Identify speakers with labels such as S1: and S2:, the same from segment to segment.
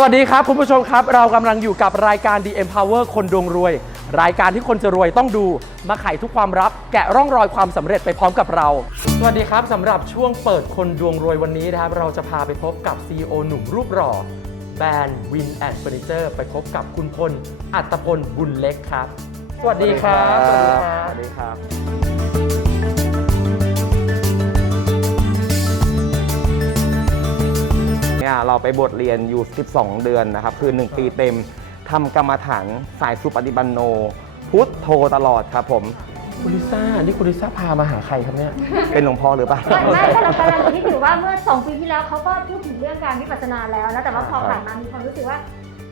S1: สวัสดีครับ คุณผู้ชมครับ เรากำลังอยู่กับรายการ The Empower คนดวงรวย รายการที่คนจะรวยต้องดูมาไขทุกความลับแกะร่องรอยความสำเร็จไปพร้อมกับเรา สวัสดีครับสำหรับช่วงเปิดคนดวงรวยวันนี้นะครับ เราจะพาไปพบกับ CEO หนุ่มรูปหล่อแบรนด์ Win and Furniture ไปพบกับคุณพลอัตพลบุญเล็กครับ สวัสดีครับ
S2: สวัสดีครับ เนี่ยเราไปบทเรียนอยู่ 12 เดือนนะครับ คือ 1 ปีเต็มทำกรรมฐานสายสุปฏิบันโน พุทธโทตลอดครับผม
S1: คุณลิซ่า นี่คุณลิซ่าพามาหาใครครับเนี่ย
S2: เป็นหลวงพ่อหรือเปล่า
S3: ไม่ไม่ถ้าเรากำลังคิดอยู่ว่าเมื่อ2ปีที่แล้วเขาก็พูดถึงเรื่องการวิปัสสนาแล้วนะแต่ว่าพอผ่านมามีความรู้สึกว่า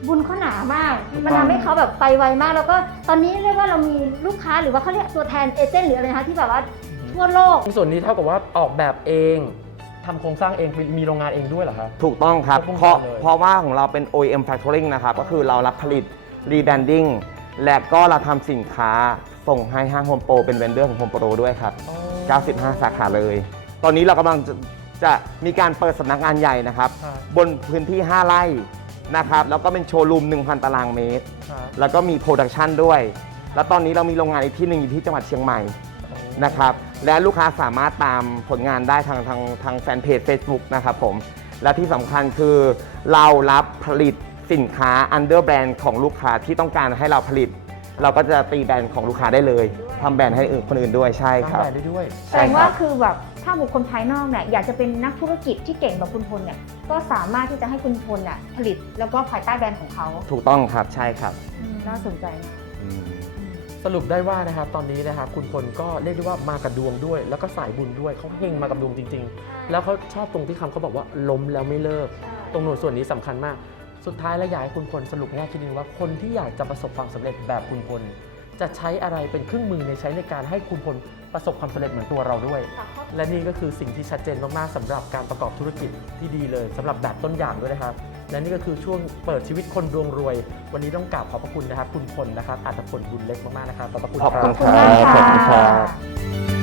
S3: บุญเขาหนามาก มันทำให้เขาแบบไปไวมาก แล้วก็ตอนนี้เรียกว่าเรามีลูกค้าหรือว่าเขาเรียกตัวแทนเอเจนต์หรืออะไรนะคะที่แบบว่าทั่วโลก
S1: ส่วนนี้เท่ากับว่าออกแบบเอง ทำโครงสร้างเองมีโรงงานเองด้วยเหรอครับ
S2: ถูกต้องครับ
S1: ครบวงจร
S2: เพราะ
S1: เลย
S2: เพราะว่าของเราเป็น OEM Factoring นะครับ ก็คือเรารับผลิต Rebranding และก็เราทำสินค้าส่งให้ห้างโฮมโปรเป็นเวนเดอร์ของโฮมโปรด้วยครับ 95 สาขาเลย ตอนนี้เรากำลังจะจะมีการเปิดสำนักงานใหญ่นะครับ
S1: ครับ
S2: บนพื้นที่ 5 ไร่นะครับ แล้วก็เป็นโชว์รูม 1,000 ตารางเมตร
S1: ครับ
S2: แล้วก็มีโปรดักชันด้วย แล้วตอนนี้เรามีโรงงานอีกที่หนึ่งอยู่ที่จังหวัดเชียงใหม่ นะครับ และลูกค้าสามารถตามผลงานได้ทางทางทางแฟนเพจ Facebook นะครับผม และที่สำคัญคือเรารับผลิตสินค้า under แบรนด์ของลูกค้าที่ต้องการให้เราผลิต เราก็จะตีแบรนด์ของลูกค้าได้เลยทำแบรนด์ให้อื่นคนอื่นด้วยใช่ค
S1: ทำ
S2: รับ
S1: แบรนด์ได้ด้วย
S3: แสดงว่าคือแบบถ้าบุคคลภายนอกเนี่ยอยากจะเป็นนักธุรกิจที่เก่งแบบคุณพลเนี่ยก็สามารถที่จะให้คุณพลน่ะผลิตแล้วก็ภายใต้แบรนด์ของเขา
S2: ถูกต้องครับใช่ครับ
S3: อืมน่าสนใจมาก
S2: อืม
S1: สรุปได้ว่านะครับตอนนี้นะครับคุณพลก็เรียกได้ว่ามากับดวงด้วย แล้วก็สายบุญด้วยเขาเฮงมากับดวงจริง ๆ แล้วเขาชอบตรงที่คำเขาบอกว่าล้มแล้วไม่เลิก ตรงหนวนส่วนนี้สำคัญมาก สุดท้ายแล้วอยากให้คุณพลสรุปง่ายคิดนึงว่าคนที่อยากจะประสบความสำเร็จแบบคุณพล จะใช้อะไรเป็นเครื่องมือในใช้ในการให้คุณพลประสบความสำเร็จเหมือนตัวเราด้วย และนี่ก็คือสิ่งที่ชัดเจนมากๆสำหรับการประกอบธุรกิจที่ดีเลยสำหรับแบบต้นอย่างด้วยนะครับ และนี่ก็คือช่วงเปิดชีวิตคนดวงรวย วันนี้ต้องกราบขอบพระคุณนะครับ คุณพลนะครับอัตพลบุญเล็กมากๆนะครับขอบพระคุณ
S2: ขอบคุณ
S1: ครับ
S2: ครับ
S3: ขอบคุณมาก
S2: ขอบคุณครั
S3: ค่ะ
S2: บ